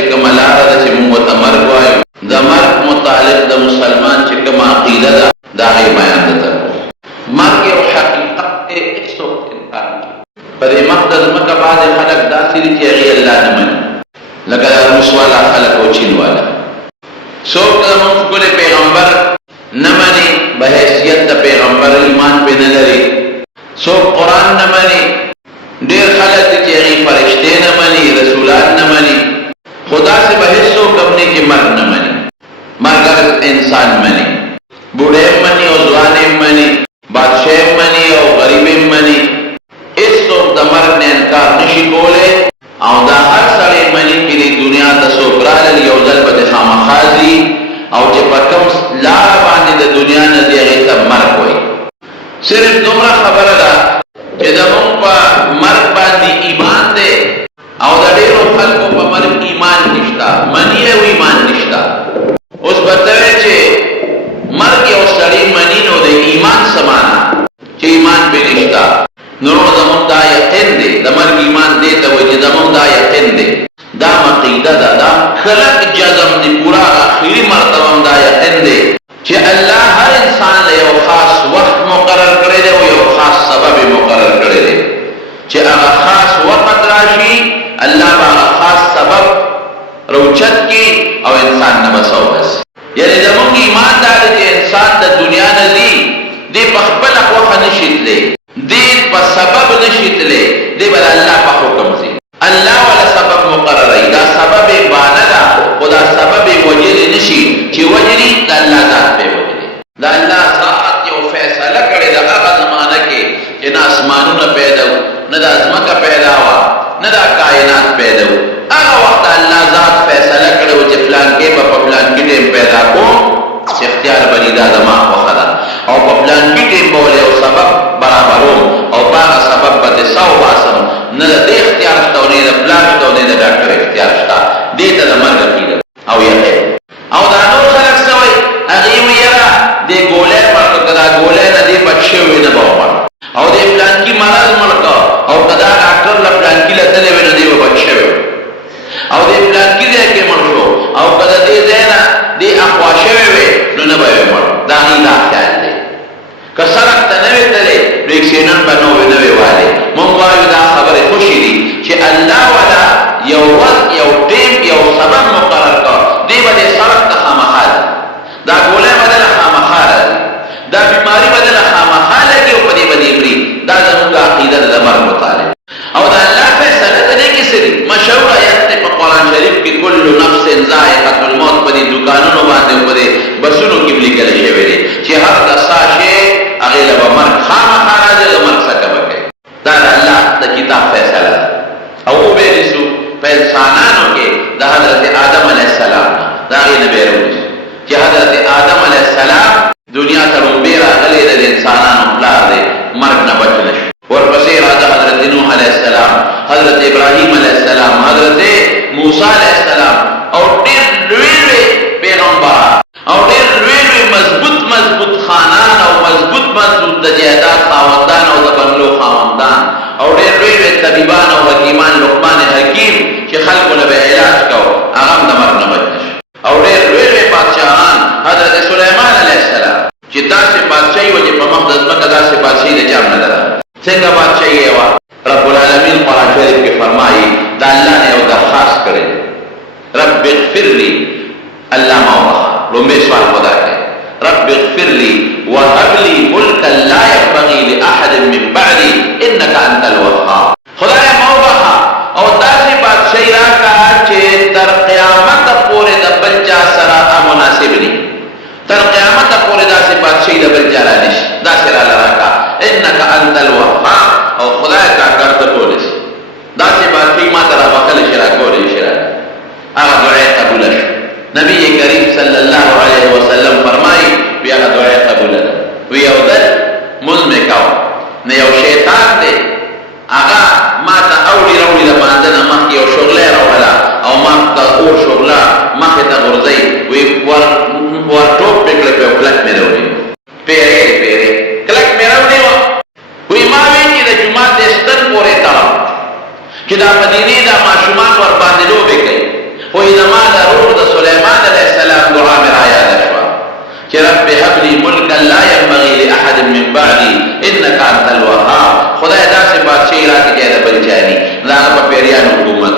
چې کومه لاره ده چې موږ ورته مرګ وایو د مرګ متعلق د مسلمان چې کومه عقیده ده د هغې بیان درته مرګ یو حقیقت دی هېڅوک انکار نه کوي په دې مخ د ځمکه بعضې خلک داسې دي چې هغې الله نه مني لکه د روس والا خلک او چین والا څوک زموږ ښکلی پیغمبر نه مني به حیثیت د پیغمبر ایمان پې نه لري څوک قرآن نه مني ډېر خلک دي چې هغې فرشتې نه مني رسولان نه مني خو داسې به هېڅوک هم نه چې مرګ نه مني مرګ انسان مني بوډۍ هم مني او ځوان هم مني بادشاه هم مني او غریب هم مني هېڅوک د مرګ نه انکار نشي کولی او دا هر سړی مني چې د دنیا ته څوک رالل یو ځل به د خامخا ځي او چې په کوم لاره باندې د دنیا نه ځي هغې ته مرګ وایي صرف دومره خبره ده چې زموږ په مرګ باندې ایمان دی او د ډېرو خلکو په مرګ ایمان نشته مني او ایمان نشته اوس به ته وایې چې مرګ یو سړی مني نو د ایمان څه معنا چې ایمان پرې نشته نو زموږ دا یقین دی د مرګ ایمان دی ته وایي چې زموږ دا یقین دی دا عقیده ده دا کلک جزم دی پورا آخري مرتبه هم دا یقین دی چې الله هر انسان له یو خاص وخت مقرر کړی دی او یو خاص سبب مقرر کړی دی چې هغه خاص وخت راشي الله به هغه خاص سبب روچت کی او انسان نه بسو بس یعنی زموږ ایمان دا دی چې انسان د دنیا نه ځي دی په خپله خوښه نشي تللی دی په سبب نشي تللی دی به د الله په حکم ځي الله ولا سبب مقرروي دا سبب بانه ده خو دا سبب وجلی نشي چې وجلی د الله ذات پې وجلی د الله ذات یو فیصله کړې ده هغه زمانه کې چې نه اسمانونه پیدا وو نه دا ځمکه پیدا وه نه دا کائنات پیدا وو هغه وخت الله ذات فیصله کړې وه چې فلانکې به په فلانکي ټیم پیدا کوم چې اختیار به دا زما خوښه ده او په فلانکي ټیم به ولې یو سبب برابروم او په هغه سبب به دې څه وباسم نه د دې اختیار شته او نه د پلار شته او نه د ډاکټر اختیار شته دې ته د مرګ عقیده او یقین او دا نور خلک څه وایي هغې وایي یاره دې ګولۍ مړ کړه که دا ګولۍ نه دې بچ شوی نه به ومړ او دې فلانکي مرض مړ کړه او که دا ډاکټر له فلانکي له تللی وی نو دې به بچ شوی او دې فلانکي ځای کې مړ شو او که د دې ځای نه دې اخوا شوی وی نو نه به یې مړ دا هغې دا خیال دی که سړک ته نه وی تللی نو اکسیډنټ به نه وی والی مونږ وایو دا خبرې خوشې دي چې الله والا یو وخت یو ټیم یو سبب مقرر کړ دی به دې سړک ته خامخا ځي دا ګولۍ به دله خامخا راځي دا بیماري به دله خامخا لګي او په دې به دې مري دا زموږ عقیده ده د مرګ متعلق او د الله فیصله په دې کې څه دي مشهور آیت دی په قرآن شریف کې کل نفس ذائقة الموت په دې دوکانونو باندې او په دې بسونو کې به لیکلی شوی دی چې هر د څه شی هغې له به مرګ خامخا راځي د مرګ څکه به کوي دا د الله د کتاب فیصله ده او وبېلې شو په انسانانو کې د حضرت آدم علیه السلام نه د هغې نه به یې راوویست چې حضرت آدم علیه السلام دنیا ته لومبې راغلی د انسانانو پلار دی مرګ نه بچ نه شو ورپسې راځه حضرت نوح علیه السلام حضرت ابراهیم علیه السلام حضرت موسی علیه السلام او ډېر لوی لوی پیغمبران او ډېر لوی لوی مضبوط خانان او مضبوط د جایداد خاوندان او د بنګلو خاوندان او ډېر لوی لوی طبیبان او حکیمان لقمان حکیم چې خلکو له به علاج کو هغه هم د مرګ نه بچ نه شو او ډېر لوی لوی بادشاهان حضرت سلیمان علیه السلام چې داسې بادشاهي وه چې په مخ د ځمکه داسې بادشاهي د چا هم نه لره څنګه بادشاهي یې وه رب العالمین قرآن شریف کې فرمایي د الله نه یو درخواست کړی رب اغفر لی الله ما وبخه لومبی سوال خدا کوي رب اغفر لی وهب لی ملکا لا ينبغي لاحد من بعدي انك انت الوهاب خدای ما وبخه او داسې بادشاهي راکړه چې تر قیامته پورې د بل چا سره مناسب نه تر قیامته پورې داسې بادشاهي د بل چا را نشي داسې راله راکړه انك انت الوهاب او خدای تا کړ ته کولی شي داسې بادشاهي ما ته راوښلی شي راکولی شي هغه دعا قبوله شو نبی کریم صلی الله علیه وسلم فرمایي بیا هغه دعا قبوله ده وی یو ځل مونځ مې کوه نو یو شیطان دی هغه چانی دا په پیریان حکومت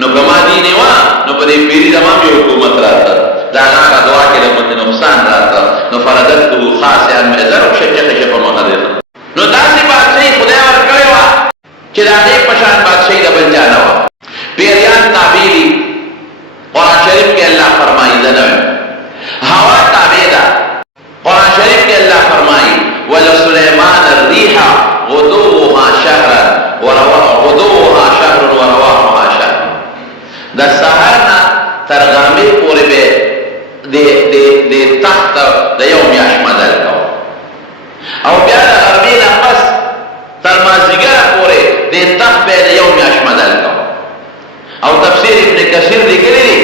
نو کما دینه وا نو په دې پیری زمام یو حکومت راځه دا هغه دعا کې د مت نقصان راځه نو فردته خاصا مزر او شجه په مقدر نو داسې بادشاہي خدای ورکړی وا چې دا دې پشان بادشاہي د بنجانه وا پیریان تعبیری قرآن شریف کې الله فرمایي دا نه هوا تابع ده قرآن شریف کې الله فرمایي ولسليمان الريح غدوها شهرا غدوها شهر ورواحها شهر دا سحرنا تر غرمې پورې به د تخت د یو میاشت مدل کو او بیا د غرمې نه پس تر مازدیګره پورې د تخت به د یو میاشت مدل کو او تفسیر ابن کثیر لیکلی دی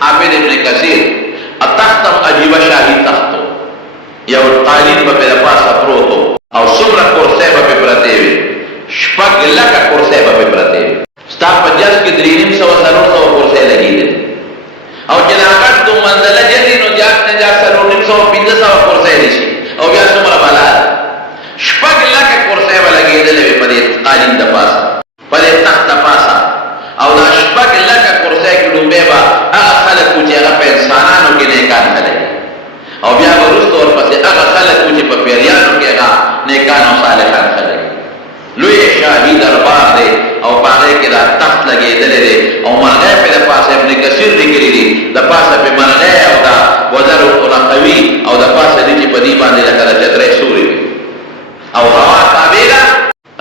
حافظ ابن کثیر التختم عجیب شاہی تختو یو قالین په د پاسه پروتو او څومره کرسۍ به پرته وي شپږ لکه کرسۍ به پرته وي ستا په جس کې 350 کرسۍ لګېدلې او چې هغه د منزله جدي نو جات نه جات 350 کرسۍ دي شي او بیا څومره بالا شپږ لکه کرسۍ به لګېدلې په دې قالین د پاسه په دې تخت د پاسه او دا شپږ لکه کرسۍ کې ډوبې به هغه خلک چې هغه په انسانانو کې نیکان خلک او بیا وروسته ورپسې هغه خلک چې په پیریانو کې هغه نیکان او صالحان خلک لوی شاهي دربار دی او په هغې کې دا تخت لګېدلی دی او مرغۍ پې د پاسه ابن کثیر لیکلي دي د پاسه پې مرغۍ او دا وزر قوي او د پاسه دي چې په دې باندې لکه د چترۍ سوري وي او هوا تابع ده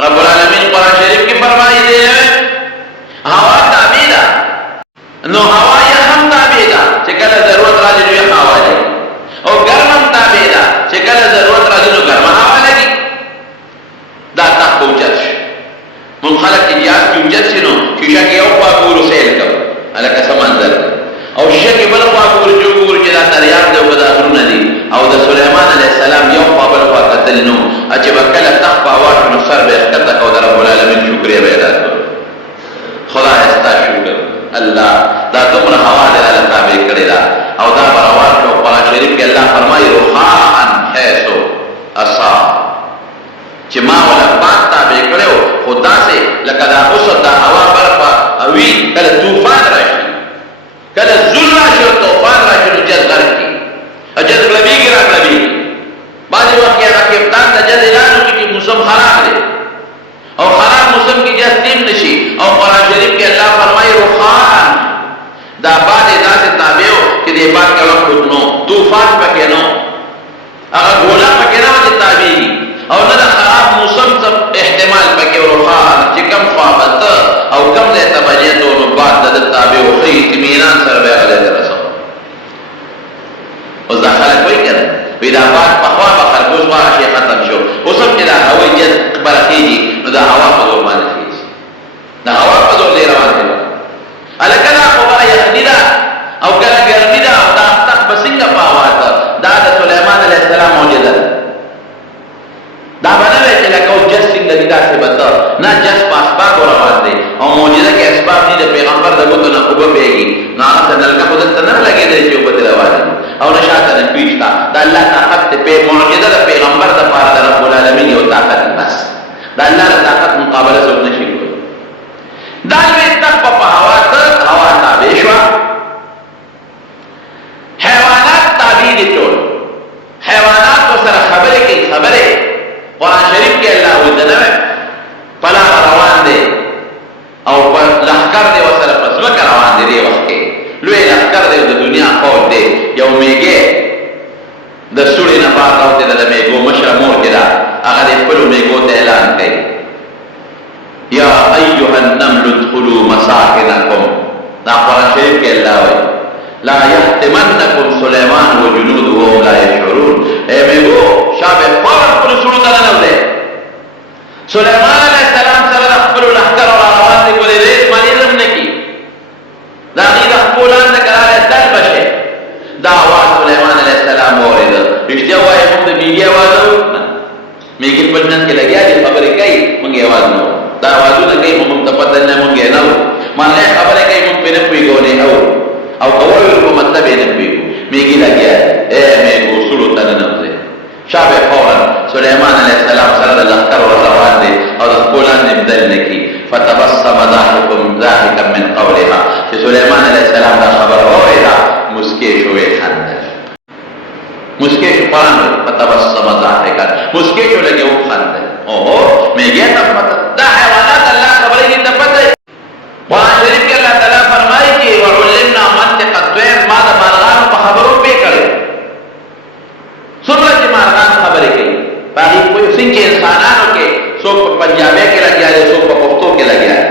رب العالمین قرآن شریف کې فرمایي دی هوا تابع ده نو هوا یې هم تابع ده چې کله ضرورت راځي نو یخ هوا لګي او ګرم هم تابع ده چې کله ضرورت راځي نو ګرمه هوا لګي دا تخت اوچت شي مونږ خلک چې جهاز کې اوچت شي نو شیشه کې یو خوا ګورو سیل کوو هلکه څه منظر او شیشه کې بل خوا ګورو چې وګورو چې دا دریاب دی او دا غرونه دي او د سلیمان علیه السلام یو خوا بل خوا کتل نو چې به کله تخت په هوا شو نو سر به یې ښکته کړو د رب العالمین شکریه به یې ادا کړو خدای ستا شکر الله دا دومره هوا دې الله تابع کړې ده او دا به روان کړو قرآن شریف کې الله فرمایي رخاء حیث اصاب چې ما ولا پاک تابع کړو خو داسې لکه دا اوس دا هوا برفه اوي کله طوفان راشي کله زول راشي او طوفان راشي نو جذب غرق کړي جذب غلبېږي را غلبېږي بعضې وخت یې هغه کپتان د جذب اعلان وکړي چې موسم خراب دی او خراب موسم کې جذب تیم نشي او قرآن شریف کې الله فرمایي رخاء دا باد داسې تابع و چې دې باد کې وخت نو طوفان پکې نو هغه ګوله پکې نه وځي تابع او نه د خراب موسم څه احتمال پکې رخاء چې کم خوابت او کم ځای ته بجې نو باد د تابع و ښه اطمینان سره به هغه ځای ته رسو اوس دا خلک وایي که نه وایي دا باد پخوا به خربوز واغه شی ختم شو اوس هم چې دا هوایي جز برخېږي نو دا هوا په زور باندې خېږي دا هوا په زور دی روان دی هلکه دا خو به یخني ده او کله ګرمي ده او دا تخت به څنګه په هوا ته دا د سلیمان علیه السلام معجزه ده دا به نه وی چې لکه اوس جز څنګه دي داسې به ته نه جز په اسبابو روان دی او معجزه کې اسباب دي د پیغمبر د ګوتو نه اوبه بهېږي نو هغه ته نلکه خو دلته نه لګېدلی چې اوبه دې روانې او نه شاته نه کوي شته دا الله طاقت دی معجزه د پیغمبر دپاره د رب العالمین یو طاقت دی بس د الله د طاقت مقابله څوک نه شي کولی دا لوی تخت په هوا تابع شوه حیوانات تابع دي ټول حیوانات ورسره خبرې کوي خبرې قرآن شریف کې الله وایي د نوی په لاره روان دی او په لښکر دی ورسره په ځمکه روان دی دې وخت کې لوی لښکر دی د دنیا فوج دی یو میږی د سوړې نه بار راوتېده د میږو مشره مور کې ده هغه د خپلو میږو ته اعلان کوي یا ایها النمل ادخلوا مساکنکم دا قرآن شریف کې الله وایي لا یحتمنکم سلیمان و جنوده وهم لا یشعرون اے میږو شابه فورا خپلو سوړو ته ننوځئ سلیمان علیه السلام سره د خپلو لښکرو را روان دي ولې ریس باندې هم نه کي د هغې د خپو لاندې که راغلی دل به شي دا اواز سلیمان علیه السلام واورېده رښتیا وایي موږ د میږي اواز اورو نه میږي خپل منځ کې لګیا دي خبرې کوي موږ یې اواز نه اورو دا اوازونه کوي خو موږ ته پته نه موږ یې نه اورو مالغې خبرې کوي موږ پرې نه پوهېږو نه یې اورو او که وویل په مطلب یې نه پوهېږو میږي لګیا دی میږو سړو ته ننوځئ شابه فورا سلیمان علیه السلام سره د لښکرو را روان دی او د خپو لاندې بدل نه کي فتبسم ضاحكا من قولها چې سليمان عليه السلام دا خبر اوریدا مسکی شوې خندل مسکی شو قرآن فتبسم ضاحكا مسکی شو لګي او خندل اوه میګه ته پته دا حیوانات الله خبرې دې ته پته قرآن شریف کې الله تعالی فرمایي چې وعلمنا منطق الطير ما د مارغانو په خبرو پې کړو څومره چې مارغان خبرې کوي باقي کوئی څنګه انسانانو کې څوک په پنجابي کې لګیا دي څوک په پښتو کې لګیا دي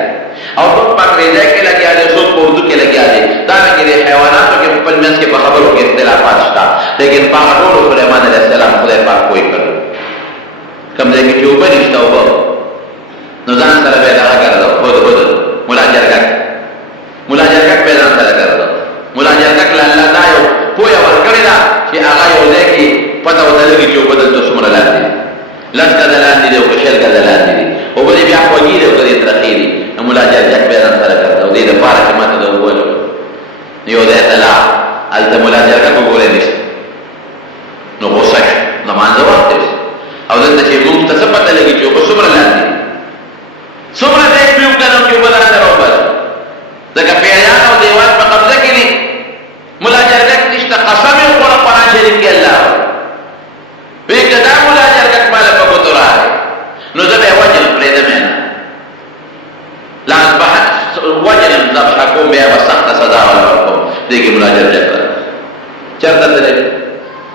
او څوک په انګریزي کې لګیا دي څوک په اردو کې لګیا دي دا نه کې حیواناتو کې په منځ کې په خبرو کې اختلافات شته لیکن په ټول سليمان عليه السلام خدای پاک کوئی کړو کوم ځای کې چې وبې نشته وبو نو ځان سره به دا راګرځو خود مولا جرګک به ځان سره راګرځو مولا جرګک الله دا یو پوهه ورکړی دا چې هغه یو ځای کې پته ودلږي چې وبدل ته څومره لاندې لس کده لاندې دی او شل کده لاندې دی او بلې بیا خوږې دی او کدې ترخې دي نو مولا جرګک به ځان سره راګرځو دې دپاره چې ماته د وبولو یو ځای ته لاړ هلته مولا جرګک وګورې نشته نو غوسه شو لمانځه وخت دی او دلته چې موږ ته څه پته لګي چې اوبه څومره لاندې دي څومره ځای پیو کنم چې اوبه لاندې راوباسو ځکه پیریان او دیوال په قبضه کې دي مولا جرګک نشته قسم یې وخوړه قرآن شریف کې الله وایي که دا مولا جرګک ماله په ګوتو راغی نو زه به یې وجنم پرېږدم یې نه وجنم ذبحه کوم بیا به سخته سزا وله ورکوم دې کې مولا جرګک راغی چېرته تللی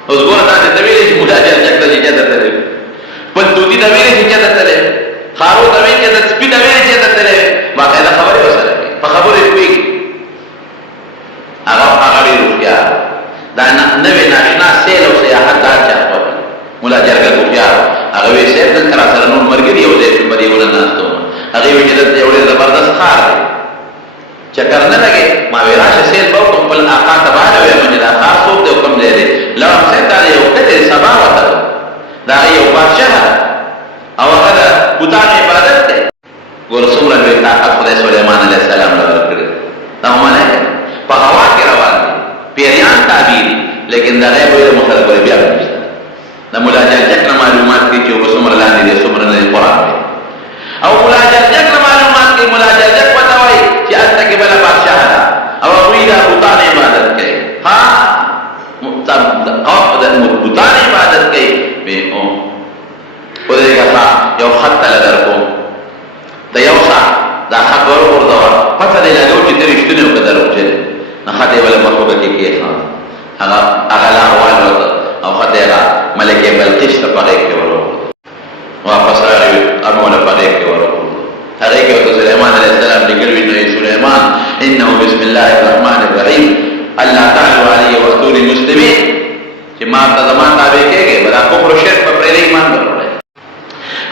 اوس ګوره تاسې ته ویلې چې مولا جرګک ته چې چېرته تللی پلتوتي ته ویلې چې چېرته تللی خارو ته ویلې چې سپي ته ویلې چې چېرته تللی باقاعده خبرې ورسره کوي په خبرو یې پوهېږي هغه ډېر هوښیار دا نوې ناشنا سیل او سیاحت دا چا خوښي مولا جرګک هوښیار هغه وایي صاحب دلته راسره نور ملګري یو ځای کې په دې ونه ناست وم هغې وایي چې دلته یو ډېر زبردست ښار دی چکر نه لګې ما وایي راشه سیل به وکړم خپل اکا ته باندې ویم چې دا ښار څوک دی او کوم ځای دی لاړم صاحب دا یو کلی دی سبا وته دا یو بادشاه ده او هغه د بوتانو عبادت دی ګوره څومره لوی طاقت خدای سلیمان علیه السلام له ورکړی دا ملایکه په هوا کې روان دي پیریان تابع دي لیکن د غیب ویلو مخالفت بیا نشته د مولا جرګک نه معلومات کوي چې اوبه څومره لاندې دي څومره نه دي قرآن دی او مولا جرګک نه معلومات کوي مولا جرګک ورته وایي چې هلته کې بله بادشاه ده او هغوی د بوتانو عبادت کوي بوتانو عبادت کوي ودرېږه یو خط تله درکوم د یو ساعت دا خط ورغورځوه پته دی لګو چې ته رښتونی او که دروغجن نو خط یې بله مخلوقه کې کېښود هغه لار والوته او خط یې هغه ملکې بلقیس ته په غېږ کې ورغورځو واپس راغی امونه په غېږ کې ورغورځو هغې کې ورته سلیمان علیه السلام لیکلي نو سلیمان انه بسم الله الرحمن الرحیم الله تعالی علیه واتوني مسلمین چې ما ته زما تابع کېږئ به دا کفر و شرک په پرېږدئ ایمان به راوړئ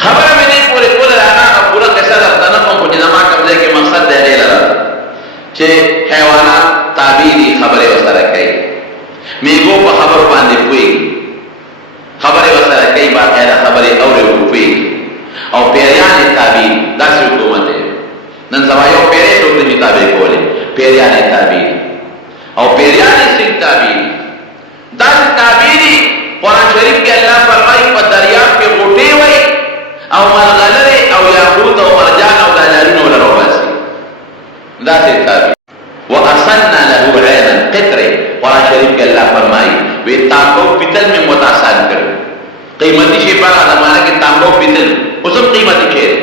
خبره مې دې پورې کوله د هغه پوره قصه درته نه کوم خو چې زما کوم ځای کې مقصد دی هغې لره چې حیوانات تابع دي خبرې ورسره کوي میږو په خبرو باندې پوهېږي خبرې ورسره کوي باقاعده خبرې اوري او پوهېږي او پیریان یې تابع دي داسې حکومت دی نن سبا یو پیری څوک نشي تابع کولی پیریان یې تابع دي او پیریان یې څنګه تابع دي داسې تابع دي قرآن شریف کې الله فرمایي په دریاب کې غوټې وایي او ملغلرې او یاقوت او مرجان او دلالونه وله راوباسي داسې تابع وارسلنا له عینا قطرې قرآن شریف کې الله فرمایي وی تانبو پیتل مې متاسان کړ قیمتي شی په هغه زمانه کې تانبو پیتل اوس هم قیمتي شی دی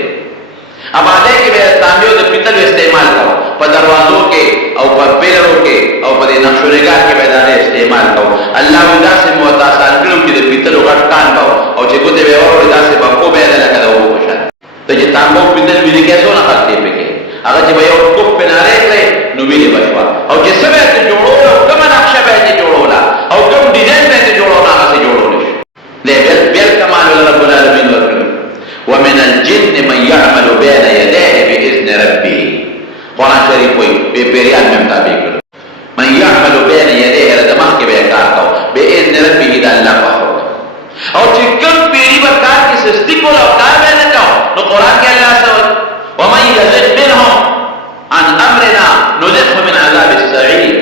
اباده کې به تانبو د پیتل استعمال کوو په دروازو کې او په پیلرو کې او په نقشو نگار کې به دا استعمال کوو الله وی داسې متاسان کړو چې د پیتلو غټ کان به او چې ګوتې به یې واوړې داسې به کو به یې لکه د اوبو په شان ته چې تانبو پیتل ویلې کې څونه خرڅ دی پکې هغه چې به یو ټوپ پې نارې کړې نو ویلې به شوه او چې څه به یې ترې جوړوله او کومه نقشه به یې ترې جوړوله او کوم ډیزاین به یې ترې جوړوله هغسې جوړولی شو بل کمال رب العالمین ورکړي ومن الجن من يعمل بين يديه بإذن ربه قرآن شریف وایي بې پیریان مې هم تابع کړو من يعمل بين يديه د مخکې به یې کار کوو بإذن ربه د الله په حکم او چې کوم پیري به کار کې سستي کوله او کار به یې نه کوو نو قرآن کې الله څه وایي ومن يزغ منهم عن امرنا نذقه من عذاب السعير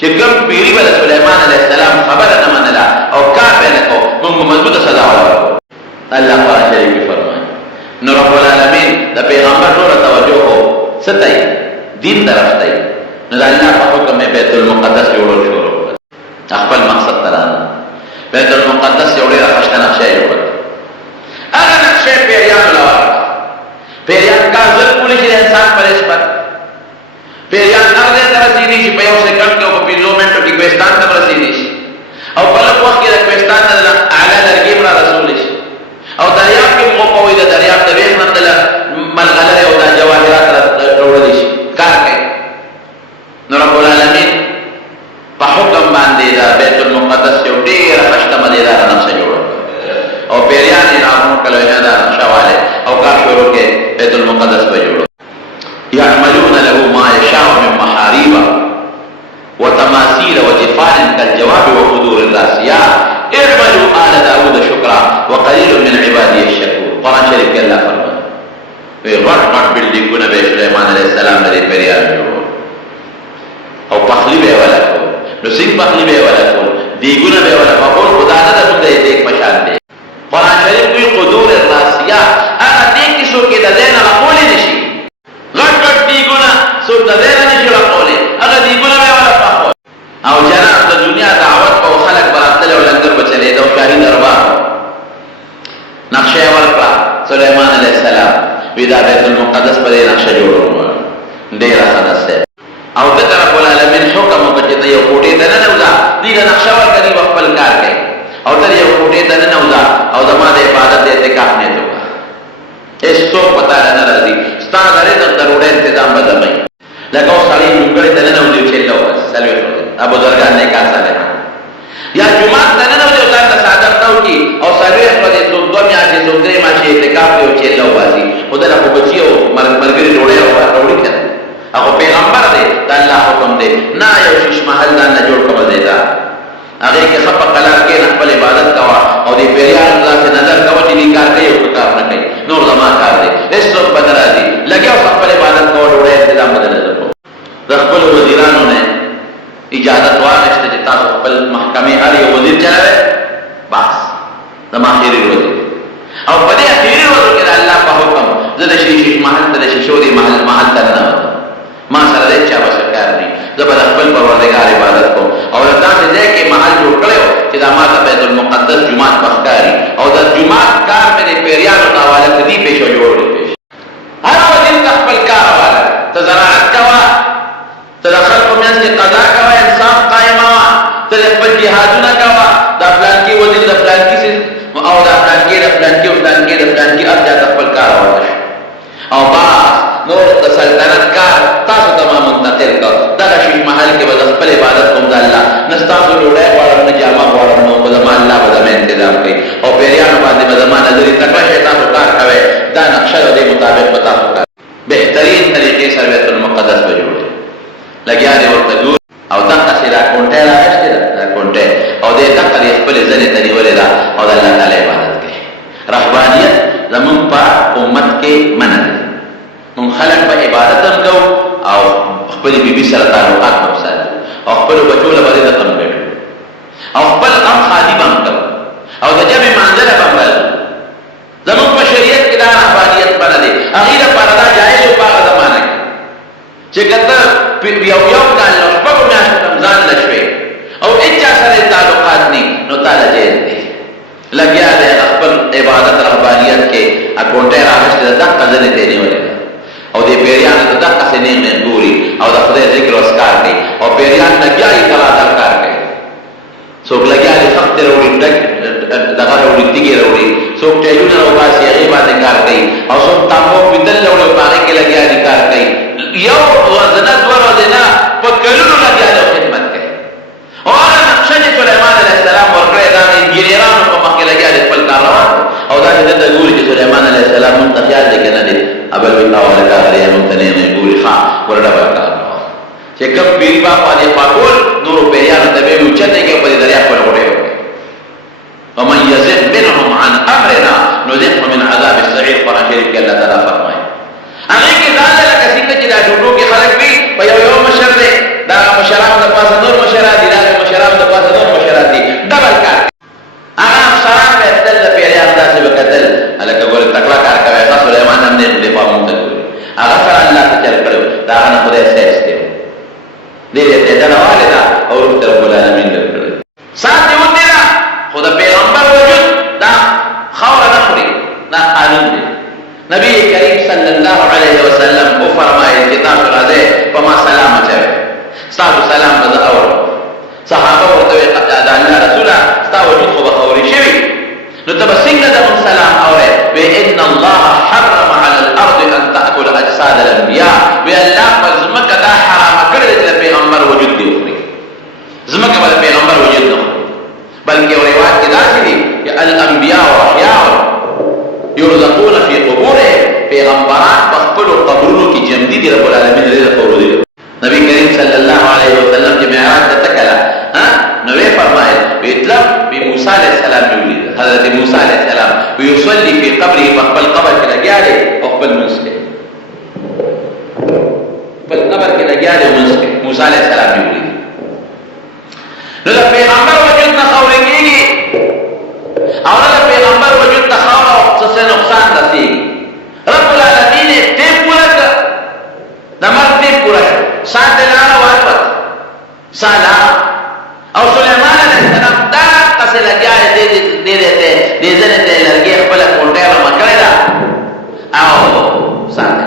چې کوم پیري به د سلیمان علیه السلام خبره نه منله او کار به یې نه کوو موږ به مضبوطه سزا ورکړو الله قرآن شریف کې فرمایي نو رب العالمین د پیغمبر نوره توجه دین طرف ته نو الله په حکم بیت المقدس جوړول شروع کړ. خپل مقصد ترانه بیت المقدس یو ډیر خشته نقشه جوړ کړ. هغه نقشه پیریان لور پیریان کا ځل پولیس انسان پر اسپت پیریان هغه تر رسیدي چې په یو سکند کې په 5 منټو کې کوهستان ته رسیدي او په لږ وخت کې د کوهستان نه اعلی لرګي پر رسول شي او دریاب کې مو په وې د دریاب د وېخ نه تل ملغلره او د جواهرات راوړل شي کار کوي. نو رب العالمین په حکم باندې دا بیت المقدس یو ډیر خشته مدیدار نقشه جوړ او پیریان یې نامو کله نه دا شواله او کار شروع کې بیت المقدس په جوړ يعملون له ما يشاء من محاريب وتماثيل وجفان كالجواب وقدور الراسيات اعملوا آل داود شكرا وقليل من عبادي الشكور. قرآن شریف کې الله فرمایي وی غټ غټ بلډینګونه به سليمان عليه السلام لري پیریان جوړ او پخلی به ولا کو نو سین پخلی به ولا کو دیګونه به ولا کو خدا نه د دې دیک پشان دی. قرآن شریف کوئی قدور الراسيات هغه دې کې سو کې د دین راقول نشي غټ غټ دیګونه سو د دین نشي راقول هغه دیګونه به ولا پخو او جناب د دنیا دعوت او خلق براتل او لنګر بچلې دا شاهین دربار نقشه ورکړه سليمان عليه السلام ودا بیت المقدس پر نقشه جوړو ډیر حدث او د رب العالمین حکم وکړي یو کوټه ته نه وځه دې نقشه ورکړي خپل کار کوي او تر یو کوټه ته نه وځه او زماده عبادت دې اعتکاف نه ته ایسو پتا نه راځي ستاسو غره د ضرورت تنظیم بدمای لکه سړی لګړې ته نه وځي چې لو سلوي ابو درګان نه کاسه ده یا جمعه ته نه وځي او تاسو ساده تاو کی او سلوي په دې څو دوه میاشتې څو درې میاشتې اعتکاف یو چې لو وځي خدای له بچیو مرګري ډوړې او ډوړې کړه هغه پیغمبر دی د الله حکم دی نه یو شش محل نه جوړ کوم دی دا هغه کې خپ قلار کې خپل عبادت کوا او دې پیریان الله ته نظر کوا چې دې کار کوي او کار نه کوي نور زما کار دی هیڅ بدل راځي لګیا خپل عبادت کوا ډوړې تنظیم بدل د خپل وزیرانو نه اجازه واغسته چې تاسو خپل محکمه هر یو وزیر چلوي بس د ماخيري وزیر او په دې اخیری ورځو کې الله په حکم زده شي محل ته شي شوري محل ته نه ما سره دې چا وسکار نه زبر خپل پروردگار عبادت کو او الله ته دې کې محل جوړ کړو چې دا ماته بیت المقدس جمعه بخکاری او د جمعه کار مې پیریانو ته حواله کړي پېښو جوړ دي هر وزیر خپل کار حواله ته زراعت کوا ته خلکو میانځ کې قضا کوا انصاف قائم وا ته خپل جهادونه کوا د فلان کې وزیر د فلان کې او د فلان کې د فلان کې د فلان کې د فلان کې ارجا خپل کار حواله او باس نور د سلطنت کار تاسو تمام منتقل کو دا شي محل کې وځ خپل عبادت کوم د الله نستاسو ډوډۍ وړم نه جامه وړم نو په زمان الله به تنظیم کوي او پیریانو باندې به زمان نظر تکړه شیطان کار کوي دا نقشه د مطابق پتا وکړه بهترین طریقې سره بیت المقدس به جوړ لګیا دی ورته ګور او دا تاسو کونټه راځي دا کونټه او دې تقری خپل ځنه تنیولې دا او د الله تعالی عبادت کوي. رهبانیت زمون په امت کې منل من خلق په عبادت هم کو او خپل بیبي سره تعلقات هم ساتي او خپل بچو له باندې تم کړي او خپل ام خادم هم کو او د جمع منځله په عمل زموږ په شریعت کې دا رهبانیت باندې اغه لپاره دا جایز او په زمانه کې چې کته یو کال نو په میاشت رمضان لشوي او اچا سره تعلقات ني نو تعالی جایز دي لګیا دې خپل عبادت رهبانیت کې اکونټه راځي دا قزنه دی نیولې او دې پیریان ته دغه څه نه ګوري او د خدای ذکر او اسکار کوي او پیریان لګیاي کلا درکار کوي څوک لګیاي خپل وروړي دغه وروړي تیګي وروړي څوک ټیلونه او باسي هغه باندې کار کوي او څوک تاسو بدل وروړي باندې کې لګیاي کار کوي یو وزنه ورو دینه په کلونو لګیاي خدمت کوي او هغه نقشه سليمان عليه السلام ورکړی دا انجینرانو په مخ کې لګیاي خپل کار روان او دا د ګوري چې سليمان عليه السلام منتخیال دي کنه دي ابل وتاوله کاري ممتنه نه ګوري ښا ورډه وکړه چې کوم پیر په باندې پاکول نور پیریانو ته به اوچته کې په دریا په وړه ومن يزغ منهم عن امرنا نذقه من عذاب السعير قرآن شریف کې الله تعالی فرمایي هغه کې دا لکه څنګه چې دا ټوټو کې خلک وي په یو مشر دی دا مشرانو د پاسه نور مشران دي دا مشرانو د پاسه نور مشران دي ډبل کار هغه افسران به تل پیریان داسې وکتل الکه ګور تکړه کار کوي تاسو سليمان هم دې په پامو ته هغه سره الله ته چل کړو دا نه خدای سره دې ته دلواله دا او رب العالمین درکړي سات دی ونه دا خدای پیغمبر وجود دا خور نه خوري دا قانون دی نبی کریم صلی الله علیه وسلم او فرمایي چې تاسو راځي په ما سلام اچوي تاسو سلام به اور صحابه ورته دا الله رسوله تاسو وجود خو به خوري شي نو تب څنګه د سلام اوره و ان الله حرم على الارض ان تاكل اجساد الانبياء و الله فزمکه دا حرام کړی چې پیغمبر وجود دی خوري زمکه باندې پیغمبر وجود نه بلکې روایت کې داسې دي چې الانبیاء احیاء يرزقون في قبورهم پیغمبران په خپل قبرونو کې جمدي دي رب العالمین دې قبرو دي نبی کریم صلی الله علیه وسلم چې معراج ته تکلا نو یې فرمایل اطلب بموسی علیہ السلام ولید حضرت موسی علیہ السلام ويصلي في قبره فقبل قبر کې لګیاله او خپل منسکه په قبر کې لګیاله او منسکه موسی علیہ السلام ولید نو د پیغمبر وجود نه خورېږي او د پیغمبر وجود ته خور او څه نقصان رسي رب العالمین دې پورا د مرګ دې پورا سات لاره واټ سلام او سليمان علیہ السلام دا قصه لګیاله دې ځنه ته لرګي خپل کوټه ورمکړه دا او سات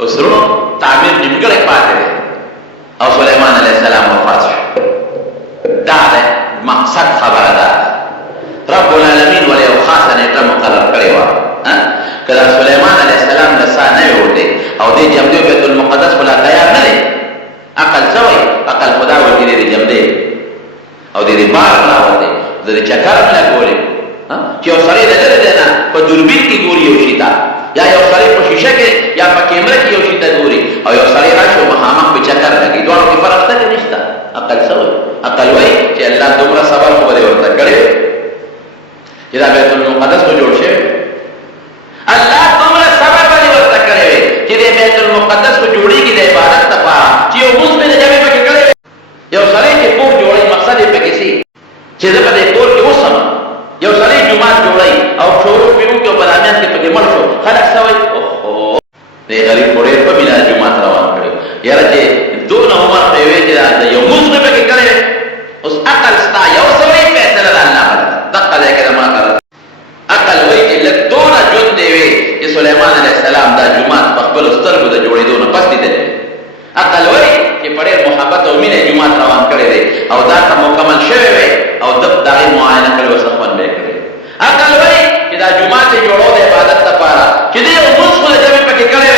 اوسرو تعمیر نیمګړی پاتې او سليمان علیہ السلام وفات شو دا مقصد خبره ده رب العالمین ولې او خاصه نیټه مقرر کړې و کله سليمان علیہ السلام له سانه وته او دې جمدې بیت المقدس ولا تیار نه دي عقل سوی عقل خدا وجې دې جمدې او دې بار نه وته دې چکر نه ګوري چې یو سړی دلته نه په دوربین کې ګوري یو شیتا یا یو سړی په شیشه کې یا په کیمرا کې یو شیتا ګوري او یو سړی راشي مخامخ په چکر لګي دوه کې فرق څه نشته عقل سوی عقل وای چې الله دومره صبر خو دې ورته کړی چې دا بیت المقدس کو جوړ شي الله دومره صبر باندې ورته کړی چې دې بیت المقدس کو جوړیږي د عبادت لپاره چې یو موږ به جمع پکې کړی یو سړی چې کور جوړي مقصد یې پکې سي چې دا په کور کې وسم یو سړی جمعه جوړي او شروع پیو کې په بامیان کې پکې مړ شو خلک سوي اوه دې غریب پورې په بنا جمعه روان کړی یاره چې دون عمر په وی چې دا یو موږ به پکې کړی اوس عقل ستا یو سړی فیصله الله دقه دې کې ما کړ عقل وی چې لکدون جون دی وی چې سليمان علیہ السلام دا جمعه په خپل سترګو د جوړېدو نه پس دي عقل وی چې پړې محبت او مینه جمعه روان کړی دی او دا ته مکمل شوی وي او د دغه معاینه کړو وسخن به کړی عقل وی چې دا جمعه ته جوړو د عبادت لپاره چې دې موږ خو د جمع پکې کړی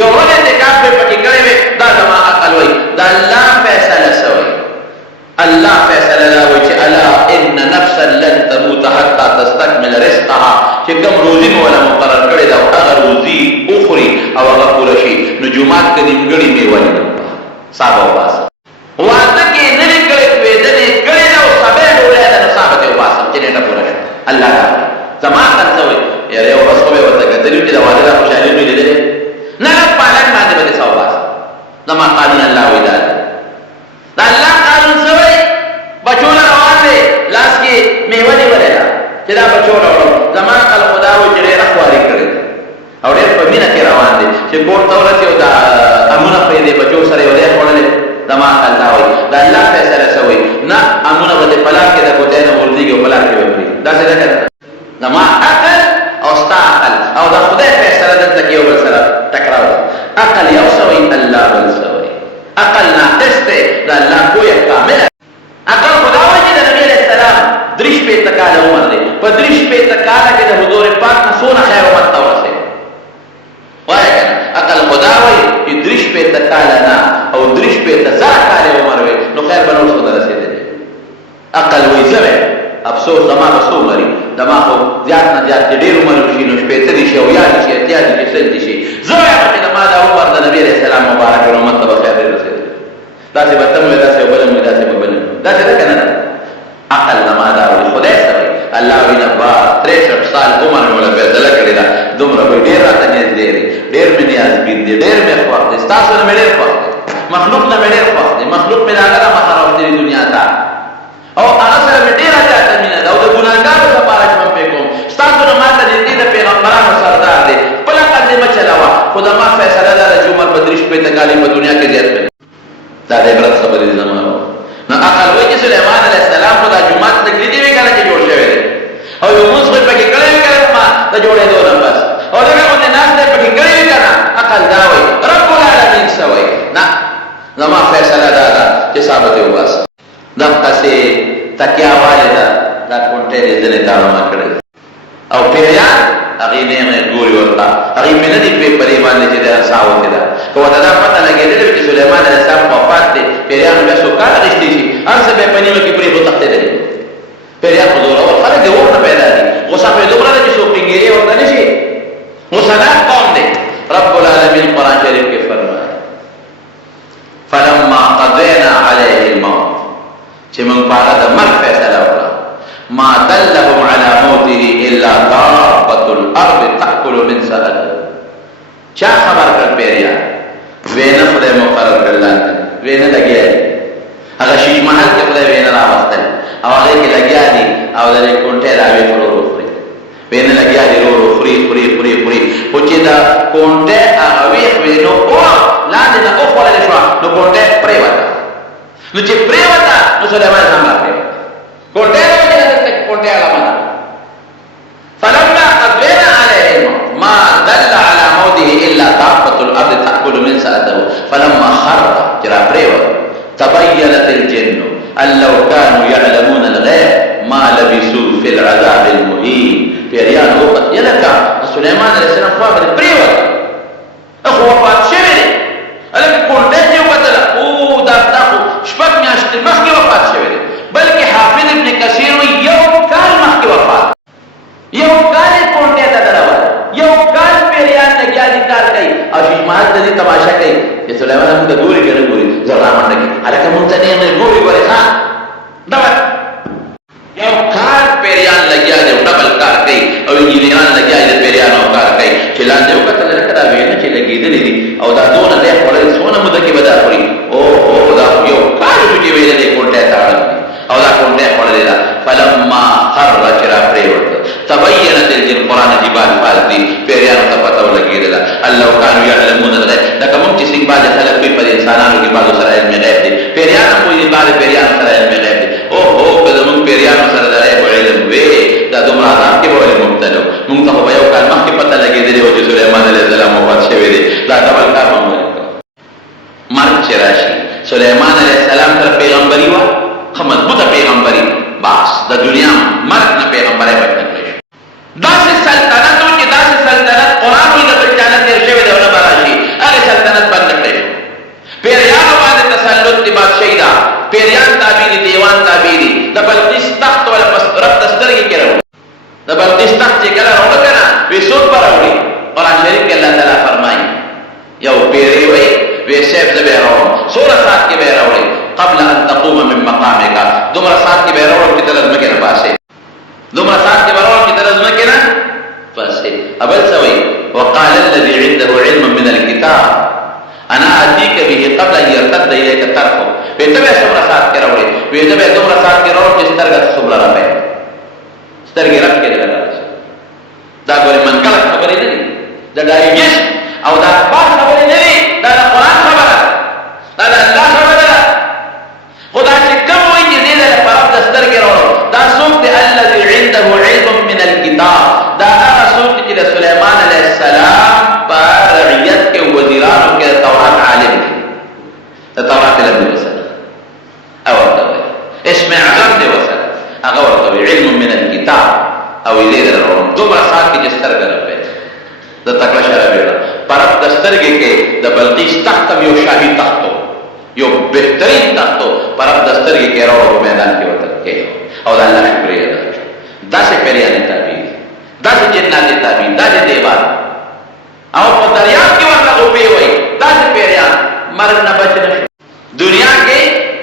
یو ورته د کاپ پکې کړی دا زما عقل وی دا الله فیصله سوی الله فیصله لا وی چې الا ان نفسا لن تموت حتى تستكمل رزقها چې کوم روزي مولا مقرر کړی دا هغه روزي اخري او هغه پوره شي نو جمعه کې نیمګړی میوالي صاحب واس واته کې نه کړی وې د دې کړی نو سبه ډوله د صاحب ته واس چې نه پوره شي الله تعالی زما څنګه یې یو ورځ خو به ورته کتلې چې دا والده خوشاله نه لیدل نه پالک باندې به صاحب واس زما قانون الله وې دا الله قانون سوی بچو روان دي لاس کې میوه دی ورته چې دا بچو راوړو زمان کله خدا و چې ډېر خواري کړی او ډېر په مینه کې روان دي چې کور ته ورته او دا امونه په دې بچو سره یو ځای خوړلې زمان الله وي دا الله فیصله سوی نه امونه به پلا کې د کوټه نه ورځيږي او پلا کې وي دا څه ده زمان عقل او ستا عقل او دا خدای فیصله دلته کې یو بل سره ټکراو عقل یو سوی الله بل سوی عقل ناقص ده دا الله کوی کامل عقل خدا وایي چې نبی علیہ السلام دریش په تکاله عمر دی په دریش په تکاله کې د حضور پاک نه سونه خیر او مت ورسه وایي عقل خدا وایي چې دریش په تکاله نه او دریش په تزاکاله عمر وي نو خیر بنور څه درسېده عقل وایي زمه افسوس زمانه سو مری دماغو زیات نه زیات ډېر عمر شي نو شپې ته دي شي او یا شي اتیا دي څه دي شي زویا چې ما دا عمر د نبی علیہ السلام مبارک او مت به خیر رسېده دا څه وته مې دا څه وبلم دا څه وبلم دا څه کنه عقل نما دا خدای سره الله وینا با 63 سال عمر مولا فیصله کړی دا دومره ډیر راته نه دی ډیر مې نیاز بین دی ډیر مې خواخ دي تاسو نه مې ډیر خواخ مخلوق نه مې ډیر خواخ دي مخلوق مې هغه مخاروف دی دنیا ته او هغه سره مې ډیر راته مینه دا د ګناګارو لپاره چې په کوم تاسو نه ماته دې د پیغمبرانو سردار دی بل قدمه چلاوا خدای ما فیصله دا چې عمر بدرش په تکالی په دنیا کې زیات دا د عبرت خبرې زمانو نو عقل وایي چې سليمان عليه السلام په دا جومات تکلیدي وی کله چې جوړ شوی دی او یو موږ په پکې کړی وی کله ما د جوړېدو نه بس او دغه باندې ناس ته پکې کړی وی کنه عقل دا وایي رب العالمین سوي نه زما فیصله دا ده چې ثابت یو بس دغه څه تکیا والده دا کونټه دې دې تا ما کړی او پیریان هغه نه ګوري ورته هغه په ندی په پرې باندې چې دا ساوته ده کوته دا پته لګېدل چې سليمان عليه السلام وفات دي پیریان به سو کار غشتي شي ارسه به پنیو کې پرې وو تخته دي پیریان په دور او خلک دې ورته پیدا دي غوسه په دومره چې سو پنګيري ورته نشي مصنف قوم دي رب العالمین قران شریف کې فرمایي فلما قضينا عليه الموت چې موږ پاره د مرګ فیصله وکړه ما دلهم على موته الا دابة الارض تاكل من سأته چا خبر کړ پیریا وینه خدای مقرر کړل وینه لګیا هغه شیش محل کې خدای وینه راوستل او هغه کې لګیا دي او د کونټه راوي ورو خوري وینه لګیا دي ورو خوري او چې دا کونټه هغه وینه او لاندې نه او خورل شو نو کونټه پریوتا نو چې پریوتا نو سليمان هم راځي کونټه کونټه علامه فلما قضينا عليه الموت ما دل على موته الا دابة الارض تاكل من سأته فلما خر جرى بريوه تبينت الجن ان لو كانوا يعلمون الغيب ما لبثوا في العذاب المهين پیریان وقت یلکا سليمان عليه السلام فاضل بريوه اخو وفات شوی الک کونټه یو بدل او داستاخو شپږ میاشتې مخکې وفات شوی بلکې حافظ ابن کثیر یو کال مخکې وفات یو کال کونټه ته درو یو کال پیریان لګیا دي کار کوي او شیش محل دې تماشا کوي چې سليمان هم د ګوري کنه ګوري زړه باندې الکه مونږ ته نه ګوري ګوري ها دا یو کال پیریان لګیا دي ډبل کار کوي او انجینران لګیا دي پیریان او کار کوي چې لاندې وکړه لکه دا وینه چې لګیدلې دي او دا دونه له خپل سونه مده کې بدا خوري او دا یو کال چې ویلې دې کونټه ته او دا کونټه خورلې ده فلما خر چرا پریوت تبينت الجن قران جبال فالدي پیریان ته پته ولګیدل الله كانوا يعلمون الغيب دا کوم چې څنګه باندې خلک په انسانانو کې باندې سره علم غیب دي پیریان په دې باندې پیریان سره علم غیب دي او کله موږ پیریان سره د علم وې دا دومره عذاب کې وله مبتلا موږ ته په یو کال مخکې پته لګیدل او چې سليمان عليه السلام وفات شوی دی لا ډبل کار مو مرګ چې راشي سليمان عليه السلام تر پیغمبري و مضبوطه پیغمبري باس د دنیا مرګ نه پیغمبره وکړي داسې سلطنت او چې داسې سلطنت قران وی د بچانه تیر شوی دی او نه براشي هغه سلطنت باندې کړی پیریان باندې تسلط دی بادشاہي دا پیریان تابعی دیوان تابعی د بلقیس تخت ولا رب دسترګي کړو د بلقیس تخت چې کله راوړ کنه وې سود پر راوړي قران شریف کې الله تعالی فرمایي یو پیری وې وې سیف زبې راوړ سورہ سات کې به راوړي قبل ان تقوم من مقامك دومره سات کې به راوړ چې تلزمه کې نه پاسه دومره سات کې به راوړ چې تلزمه کې نه پاسه ابل سوي وقال الذي عنده علم من الكتاب انا اتيك به قبل ان يرتد اليك طرفه وته سمره سات کې راوړي وته دومره سات کې راوړ چې سترګه سمره راوړي سترګې راکې راځي دا ګورې منکل خبرې نه دي دا ډایجست او دا اخبار خبرې نه دي دا قرآن خبره دا الله خبره خدا چې کوم وایي چې دې له پرب دستر کې راوړو دا څوک دی الذي عنده علم من الكتاب دا هغه څوک چې د سليمان عليه السلام په رعیت کې وزیرانو کې تورات عالم دی د تورات علم وسل او ورته اسم اعظم دی وسل هغه ورته علم من الكتاب او دې له راوړو دومره سات کې دستر غره د تکړه شرع ویل پرب دستر کې د بلقیس تخت یو شاهي تختو یو بهترین تختو پرب دسترګي کې راوړو میدان کې وته کې او د الله شکریا ده داسې پیریان تابعین داسې جنات تابعین داسې دیوان او په دریاب کې ورته او پی وای داسې پیریان مرګ نه بچ نشو دنیا کې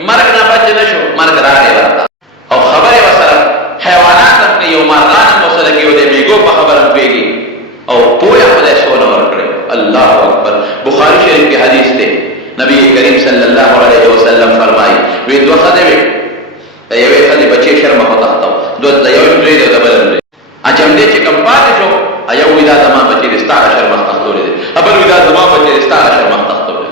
مرګ نه بچ نشو مرګ راغی ورته او خبره وسره حیوانات هم یو مرغان وسره کې ودې میګو په خبره پیږي او پوهه خدای سونه ورکړي الله اکبر بخاری شریف کې حدیث ده نبی کریم صلی الله علیه وسلم فرمایي وی دوه خدای یوې خدای بچي شرم په تختو دوه د یو لري د بل لري اجم دې چې کم پاتې شو ایو ودا زما بچي رستا شرم تختو لري ابل ودا زما بچي رستا شرم تختو لري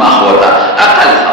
ما هو أقلها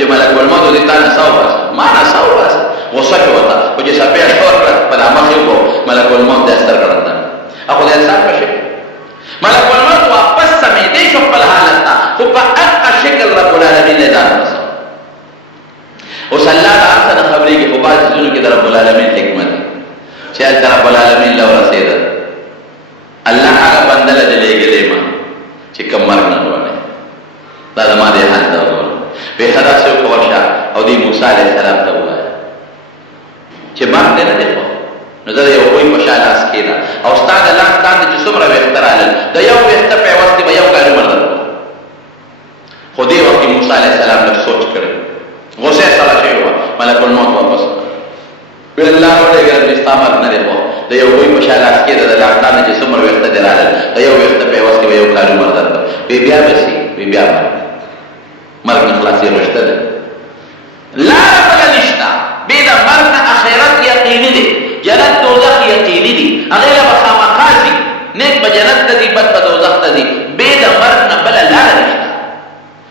چې ملک الموت دې تا نه ساو باسه ما نه ساو باسه غصه شو ورته خو چې څپې شور کړه په دا مخ یې وکړو ملک الموت دې ستر کړه اخو د انسان په شکل ملک الموت واپس سمېدی شو خپل حالت ته خو په هغه شکل رب العالمین له ځان رسو اوس الله د هر څه نه خبرېږي په بعضې ځینو کې د رب العالمین حکمت دی چې هلته رب العالمین له ورسېده الله هغه بنده له دې لېږلی ما چې کوم مرګ نه غواړي دا زما دې حال ته وګوره وایي ښه داسې وکړه ورشه او دې موسی علیه السلام ته ووایه چې مرګ دې نه دی خو نو زه د یو کوی په شا لاس کېږده او ستا د لاس باندې چې څومره ویښته رالل د یو ویښته په عوض کې به یو کال عمر درکړو خو دې وخت کې موسی علیه السلام لږ سوچ کړی غصه سره شوې وه ملک الموت واپس ویل الله ولېږه چې ستا مرګ نه دی خو د یو کوی په شا لاس کېږده د لاس باندې چې څومره ویښته دې رالل د یو ویښته په عوض کې به یو کال عمر درکړو وی بیا به سي وی بیا مرګ نه خلاصېدو شته دی لاره بله نشته بې د مرګ نه آخرت یقیني دی جنت دوزخ یقیني دي هغې له به خامخا ځي نیک به جنت ته ځي بد به دوزخ ته ځي بې د مرګ نه بله لاره نشته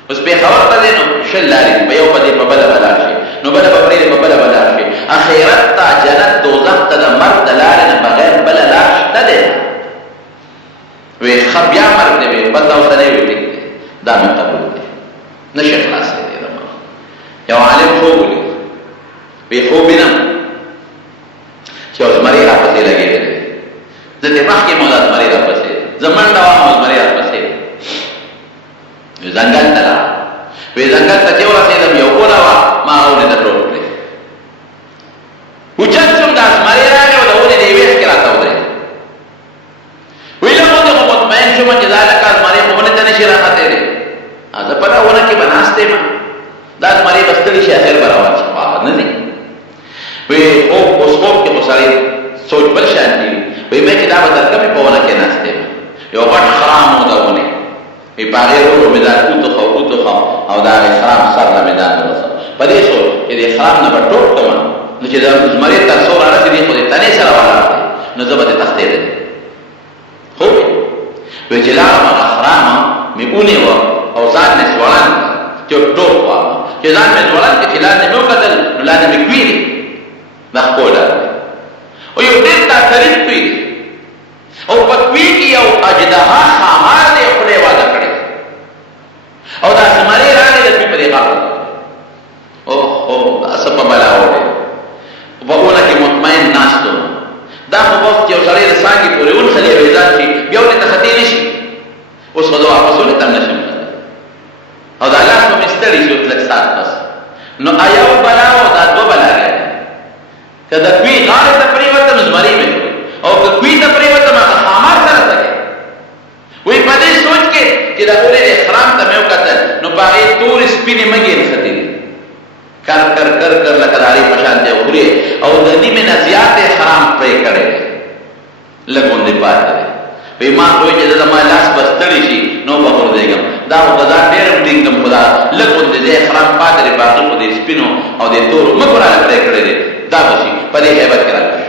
اوس پېښور ته دی نو شل لارې دي په یو به دې په بله به لاړ شي نو بله به پرېږدي په بله به لاړ شي آخرت ته جنت دوزخ ته د مرګ د لارې نه بغیر بله لار شته دی وی ښه بیا مرګ دی وی بد اوسه دی وی ټیک دی دا مې قبول دی نشي خلاصېدی د مرګ یو عالم خوب ولید وی خوب وینم چې او زمری را پسې لګېدلی زه دې مخکې مو دا زمری را پسې زه منډه وهم او زمری را پسې ځنګل ته لاړم وی ځنګل ته چې ورسېدم یو ونه وه ما هغه ونې ته ټول کړې اوچت شوم دا زمری راغی او د ونې د یوې ښکې راته ودرېد وی لږ غوندې خو مطمئن شوم چې دا لکه زمری خو ونې ته نه شي راختېدی زه په دا ونه کې به ناست یم دا زمری به ستړي شي اخر به روان شي خو هغه نه ځي وی اوس خوب کې خو سړی سوچ بل شان دي وی مې چې دا به تر کومې په ونه کې ناست یم یو غټ خرام و د ونې وی په هغې ورو مې دا وټوخم او د هغې خرام سر نه مې ځان ورسوم په دې سوچ چې دې خرام نه به ټوټ کړم نو چې د زمري تر څو رارسېدي خو د تنې سره ولاړ دی نو زه به دې تښتېدلی خوب وی چې لاړم هغه خرامه مې ونیوه او ځان مې ځوړند چې ټوپ واهمه چې ځان مې ځوړند کړ چې لاندې مې وکتل نو لاندې مې کوي دا خپله او یو ډېر تاثریف کوي او په کوي کې یو اجدها خامار دی خولې واده کړې او دا زمری راغی د سپي په دې غاړه اوهو دا څه په بلا وړې په اونه کې مطمئن ناست و دا خو وخت یو سړی د څانګې پورې ونښلي او ځان شي بیا ونې ته ختې نه شي اوس خو زه واپس ونې ته هم نه شم او دا لاس به مې ستړي شي لږ ساعت بس نو یو بلا او دا دوه بلاګانې که د کوي غاړې ته پرېوتم زمري مې خوري او که کوي ته پرېوتم هغه خامار سره څه کوي وایي په دې سوچ کې چې د اونې د احرام ته مې وکتل نو په هغې تورې سپینې مږې نښتې دي کر کر کر کر لکه د هغې په شان دی خورې او د نیمې نه زیات احرام پرې کړی دی لږ غوندې پاتې دی وایي ما وایي چې زما لاس به ستړي شي نو به غورځېږم دا خو به ځان ډېر ټینګم خو دا لږ غوندې دی احرام پاتې دی باقي خو د سپینو او د تورو مږو راله پرې کړی دی دا به شي په دې هیبت کې راویښ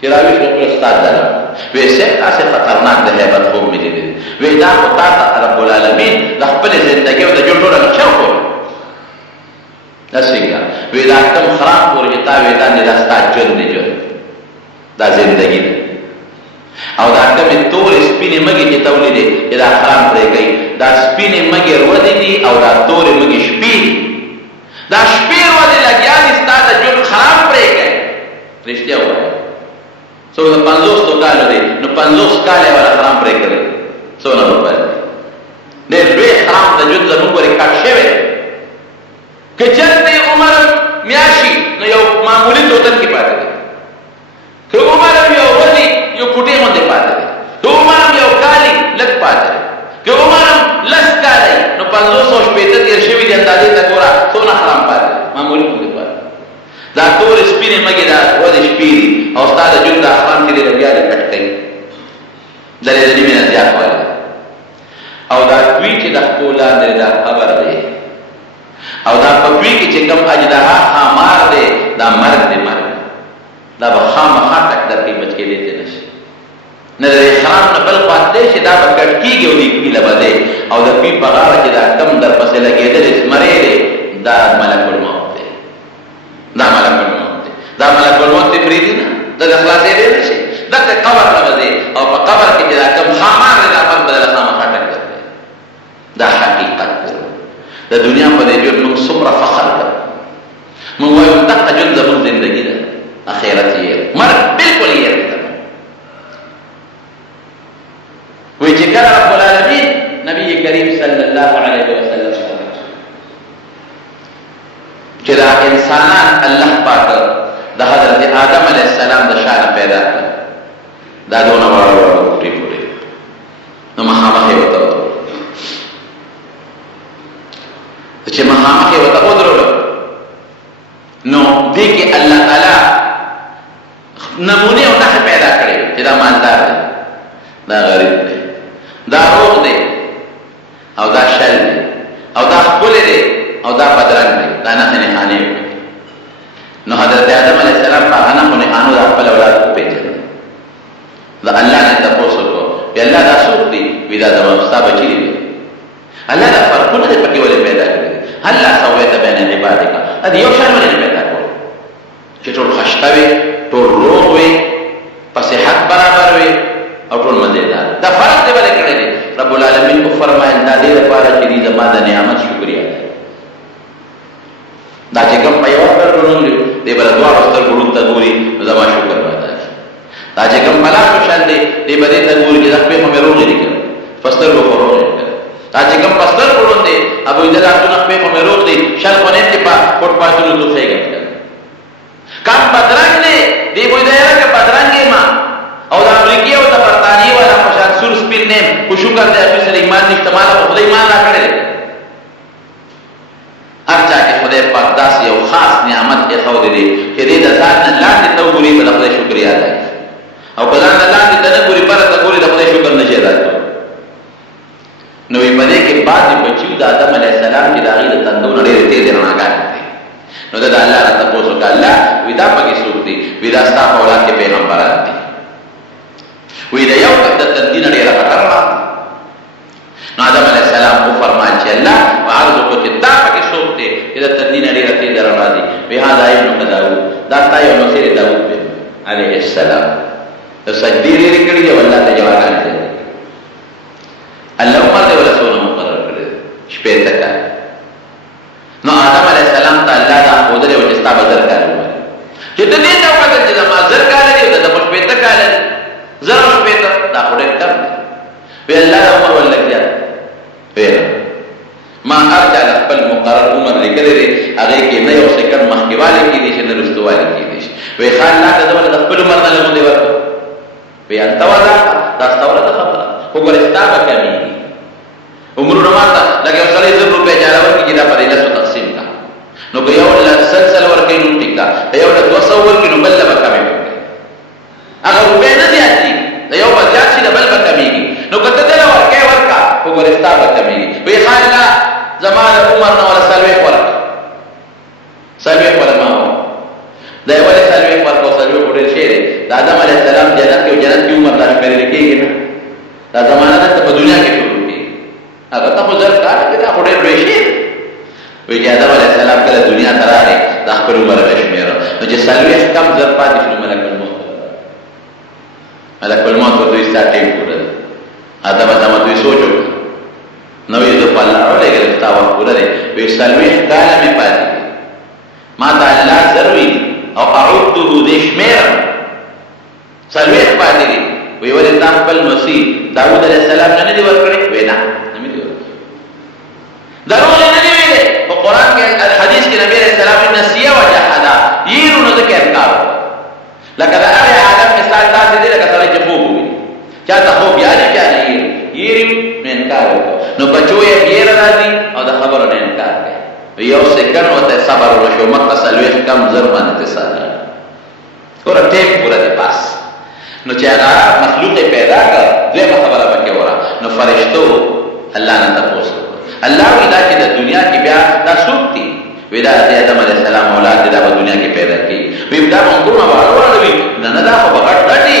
چې راویښ وکړو استاد دلم وایي صاحب داسې خطرناک د هیبت خوب مې لیدلی دی وایي دا خو تا ته رب العالمین د خپلې زندګۍ او د ژوند ټوله نقشه وښوده دا څنګه وایي دا کوم خراب پورې چې تا وایي دا نه دا ستا ژوند دی ژوند دا زندګي ده او دا کومې تورې سپینې مږې چې ته ولیدې چې دا خرام پرې کوي دا سپینې مږې ورځې دي او دا تورې مږې شپې دي دا شپې ورځې لګیا دي ستا د ژوند خراب پرې کوي رښتیا ووایه څو د 50 کالو دی نو 50 کاله یې والا خرام پرې کړی څونه روپۍ ډېر لوی خرام د ژوند زموږ پورې کټ شوی که چېرته عمر میاشي نو یو معمولي دوتن کې پاتې دی که عمر یو ورځې یو کوټې باندې پاتې دی که عمر یو کالي لږ پاتې دی که عمر لس کاله نو 550 تېر شوي دي اندازې ته ګوره څونه خرام پاتې دی معمولي باندې پاتې دا تورې سپینې مږې دا ورځې شپې دي او ستا د ژوند د احرام چې دی نو بیا دې پټ کوي دا یې د نیمې نه زیات والی او دا کوي چې د خپو لاندې دا قبر دی او دا په کوي کې چې کوم اجدها خامار دی دا مرګ دی مرګ دا به خامخا ټک در کوي بچ کېدی ته نه شي نه د احرام نه بل خوا دی چې دا به کټ کېږي او د پي له به دی او د پي په غاړه چې دا کم در پسې لګېدلې زمری دی دا ملک الموت دی. دا ملک الموت دی. دا ملک الموت دی پرېږدي نه دا د خلاصېدی نه شي. دغسې قبر ته به ځې او په قبر کې چې دا کم خامار دی دا پل به دله خامخا ټکر دی. دا حقیقت دی. د دنیا په دې ژوند موږ څومره فخر کوو. موږ وایو دغه ژوند زموږ زندګي ده. آخرت یې مرګ بلکل یې ده. وی چې کله رب العالمین نبی کریم صلی الله علیه وسلم چې دا انسانان الله پاک د حضرت آدم علیه السلام د شان پیدا کړ دا دونه وړو ټی پورې نو مخامخ یې وته چې مخامخ یې وته ودرول نو دې کې الله تعالی نمونه او نه پیدا کړی چې دا مالدار دی دا غریب دی دا روغ دی او دا شل دی او دا ښکلی دی او دا بدرنګ دی دا نښې نښانې وکړي نو حضرت آدم علیه السلام په هغه نښو نښانو د خپل اولاد وپېژندل د الله نه تپوس وکړو وی الله دا څوک دی وی دا زما ستا بچي دي الله دا فرقونه دې پکې ولې پیدا کړي هلا سویت بین عبادک دا یو شان ولې پیدا کړو چې ټول خشته وي ټول روغ وي په صحت برابر وي او ټول مزیدار دا فرق دی ولې کړی دی رب العالمین کو فرمایل دا دې لپاره چې دې زما د نعمت شکریا ده دا چې کوم په یو ورکړو دې بل دوه واستر ګورو ته ګوري زما شکر وایي دا چې کوم بلا خوشال دی دې بده ته ګوري چې خپل مې روغ دي کړ فستر کو روغ دي دا چې کوم فستر ګورو دي ابو دې لا څنګه خپل مې روغ دي شل پنه ته په فوټ پاتلو ته ځای کام بدرنګ دی دې وې دا یره بدرنګ ما او د امریکای او د برتانیې والا خوشال سور سپین نیم کو شکر دې اپی سره ایمان نشته مال په خدای ایمان را کړل ارچا کې خدای پاک داس یو خاص نعمت یې خو دې چې دې د ځان نه لاندې ته وګوري په خدای شکریا ده او په ځان نه لاندې ته نه ګوري پر ته ګوري د خدای شکر نه شي راځي نو یې باندې کې بعد بچیو د آدم علی السلام چې دا غیر تندو نړۍ ته دې رڼاګان نو دا الله تعالی تاسو ته الله ودا پکې څوک دي ودا ستاسو اولاد کې پیغمبران دي وی دا یو د تدین لري راغله نو آدم علیہ السلام کو فرمایي چې الله عرض کو چې دا پکې څوک دی چې د تدین لري راته درازي وی هاذا ابن داوود دا تایو نو سره داوود علیہ السلام د سجدي لري کړی دی الله ته جواب راځي الله عمر دې رسول مقرر کړی شپې تک نو آدم علیہ السلام ته الله دا خدای او جستا بدر کړو چې د دې ته وخت چې ما زر کاله دی د شپې تک کاله زر شپې ته دا خدای کړ وی الله عمر ولګیا وی ما ارجع خپل مقرر عمر لیکلی دی هغه کې نه یو سکند مخکېواله کې دي چې نه رستواله کې دي وی خان لا ته د خپل عمر نه لګوندې ورته وی انت ودا دا ستوره خبره وګورستا به کمی عمرونه ماته لکه سره 100 روپے جاره ورکړي چې دا په لاسو تقسیم کا نو که یو سلسله ورکړي نو ټیک دا یو 200 ورکړي نو بل به کمی هغه روپے نه زیاتې دا یو په ځات شي بل به کمیږي نو کته دل ورکه ورکا وګورستا به کمیږي وی خاله زمان عمر نو ولا سلوي ورک سلوي ورک ما دا یو له سلوي ورک او سلوي وړل شي دا آدم علی السلام جنت کې جنت کې عمر دار پیری کېږي دا زمانہ ته په دنیا کې شروع کیږي هغه ته مزر کار کې دا وړل شي وی آدم علی السلام کله دنیا ته راغی د خپل عمر شمیره نو چې سلوي کم زر پاتې شو ملک الموت ملک الموت ته دوی ستاسو پورا آدم دوی سوچو نو یې د الله اورې ګرفتا و پورا دی وی سلوي کاله می پاتې ما ته الله ضروري او اعوده دې شمیر سلوي پاتې دی وی ولې د خپل مسیح داوود علیه السلام نه دی ورکړی وینا نه می دی ضروري نه دی ویلې په قران کې حدیث کې نبی علیه السلام نسیه وجحدا یې نو ذکر کار لکه دا هغه عالم مثال داسې دی لکه سره چې خوب وي چاته خوب یادې چاله یې نه انکار وکړو نو بچو یې غیر راځي او د خبرو نه انکار کوي یو سکند وته صبر وشو مکه سلوي کم زر باندې ساده ګوره ټیپ پورا دی پاس نو چې هغه مخلوق پیدا کړ دغه خبره پکې وره نو فرشتو الله نه تاسو الله ودا چې د دنیا کې بیا دا څوک دي ودا د آدم علی السلام اولاد د دنیا کې پیدا کړي وی دا موږ ما وروړوي نه دا خو بغټ ډټي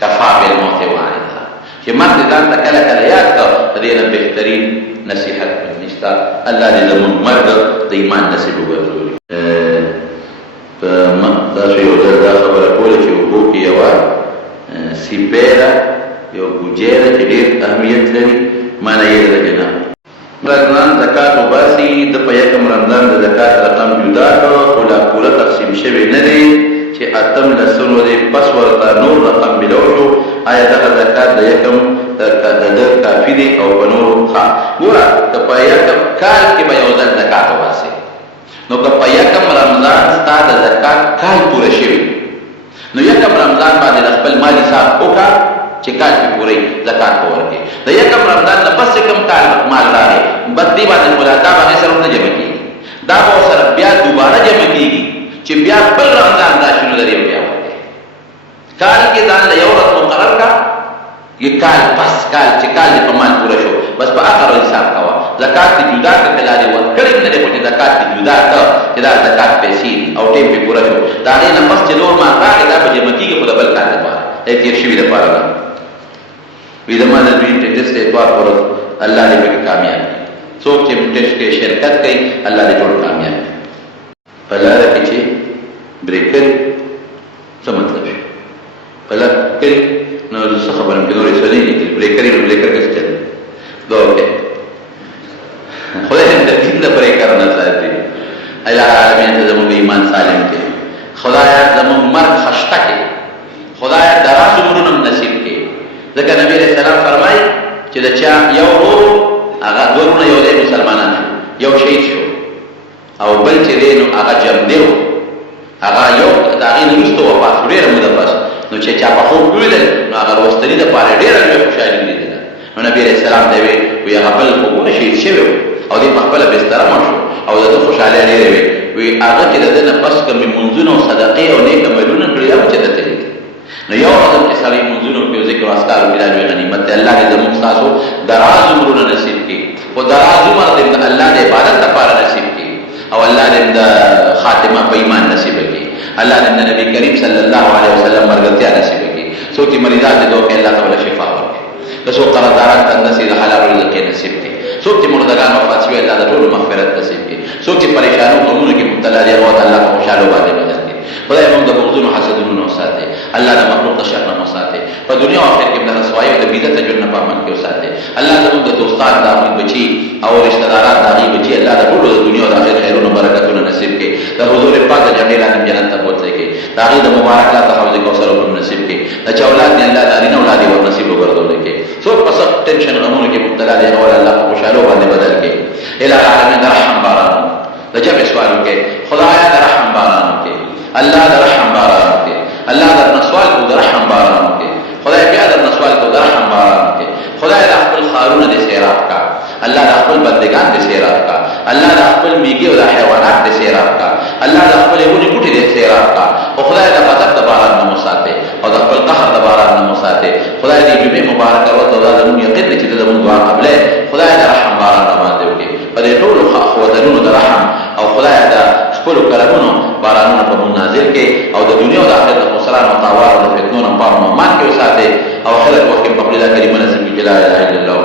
کفا بالموت واعظا چې مرګ ځان ته کله کله یاد کړه د دې نه بهترین نصیحت نشته. الله دې زموږ مرګ د ایمان نصیب وګرځوي. تاسو یو ځل دا خبره کوله چې اوبو کې یوه سیپۍ ده، یو بوجۍ ده چې ډېر اهمیت لري. معنی یې ده چې نه رمضان زکات وباسي، د په یکم رمضان د زکات رقم جدا کړه خو لا پوره تقسیم شوی نه دی چې اتم لسلو دی پس ورته نور رقم ملو شو. آیا دغه زکات د یکم د ده کافي دی او په نورو ښه؟ ګوره که په یکم کال کې به یو ځل زکات وباسي، نو که په یکم رمضان ستا د زکات کال پوره شوي، نو یکم رمضان باندې د خپل مال حساب وکړه چې کال کې پوره زکات به ورکړې. د یکم رمضان نه پس کم کال مال راغی بس دې باندې خو دا باندې سره نه جمع کېږي، دا به ورسره بیا دوباره جمع کېږي چې بیا بل رمضان راشي نو د دې بیا ورکړې. کال کې ځان له یو ورځ مقرر کړه، یہ کال پس کال چې کال دې په مال پوره شو بس په آخر حساب کوه. زکات دې جدا کړه که لا دې ورکړې نه دی خو چې زکات دې جدا کړه چې دا زکات پیسې او ټیم پې پوره شو، د هغې نه پس چې نور مال راغی دا به جمع کېږي خو د بل کال دپاره تېر شوي دپاره نه وی زما د دوی ټیسټ د اتوار پر الله دې پکې کامیاب کړي. څوک چې ټیسټ کې شرکت کوي الله دې ټول کامیاب کړي. په لاره کې چې بریک کوي څه مطلب شي؟ په لاره کوي نو څه خبره مې نورې څه نه لیکلي، بریک کوي نو بریکر کې څه چل دا وکړي. خدای دې د دین د بریکر نه ساتي. الله العالمین ته زموږ ایمان سالم کړي. خدایا زموږ مرګ خشته کړي. خدایا دراز عمرونه نصیب کړي. ځکه نبی علیہ السلام فرمایي چې د چا یو ورور هغه دوه ورونه یو ځای مسلمانان شو، یو شهید شو او بل چې دی نو هغه جمدی و، هغه یو د هغې نه وروسته وفات شو ډېره موده پس، نو چې چا په خوب ولیدل نو هغه لوستلي دپاره ډېره لویه خوشحالي ولیدله. نو نبي علیہ السلام ته یې وی هغه بل خوبونه شهید شوی و او دی په خپله بستره مړ شو او د ده خوشحالۍ ډېرې وې. وی هغه چې د ده نه پس کومې منځونه او صدقې او نیک عملونه کړي هغه چې ده ته دي. نو یو ورځ چې سړی منځونه کوي او ذکر او اذکار وکړي دا لوی غنیمت دی. الله دې زموږ ستاسو دراز عمرونه نصیب کړي، خو دراز عمر دې د الله د عبادت لپاره نصیب کړي او الله دې د خاتمه په ایمان نصیب کړي. الله دې د نبی کریم صلی الله علیه وسلم ملګرتیا نصیب کړي. څوک چې مریضات دي دوی الله تعالی شفا ورکړي، که څوک قرضداران تنګ دي د حلال رزق نصیب کړي، څوک چې مردگان وفات شوي الله د ټولو مغفرت نصیب کړي، څوک چې پریشانو غمونو کې مبتلا دي هغه الله په خوشحالو باندې بدل کړي. خدای موږ د بغضونو حسدونو نه وساتي، الله د مخلوق د شر نه وساتي، په دنیا او آخرت کې د رسوایۍ او د بیزت اجر نه په امن کې وساتي. الله زموږ د دوستان د هغوی بچي او رشته داران د هغوی بچي الله د ټولو د دنیا او د آخرت خیرونه برکتونه نصیب کړي، د حضور پاک د جنې لاندې جنت ته بوتلی کړي، د هغوی د مبارک الله ته حوض کوثر هم نصیب کړي، د چا اولاد دې الله نارینه اولاد یې ورنصیب وګرځولی کړي. څوک په سخت ټینشن غمونو کې مبتلا دی هغه الله په خوشحالو باندې بدل کړي. الهي العالمین د رحم باران د جمع سوال وکړي، خدایا د رحم باران وکړي، الله د رحم باران وکړي، الله درنه سوال کوو د رحم باران وکړي، خدای بیا درنه سوال کوو د رحم باران وکړي. خدای د خپل ښارونه دې سیراب کړه، الله د خپل بندگان دې سیراب کړه، الله د خپل میږي او د حیوانات دې سیراب کړه، الله د خپل ونې بوټي دې سیراب کړه، او خدای د غضب د باران نه مو ساتي او د خپل قهر د باران نه مو ساتي. خدای دې جمعې مبارکه ورځ او دا زموږ یقین دی چې ته زموږ دعا قبلې. خدای د رحم باران راباندې وکړي، په دې ټولو وطنونو د رحم او خدای د خپلو کرمونو بارانونه په موږ نازل کړي او د دنیا او د آخرت د خسران او تاوان او د فتنو نه پاک او امان کې وساتي او خلک وخت په خپله کلمه نصیب کړي چې لا اله الا الله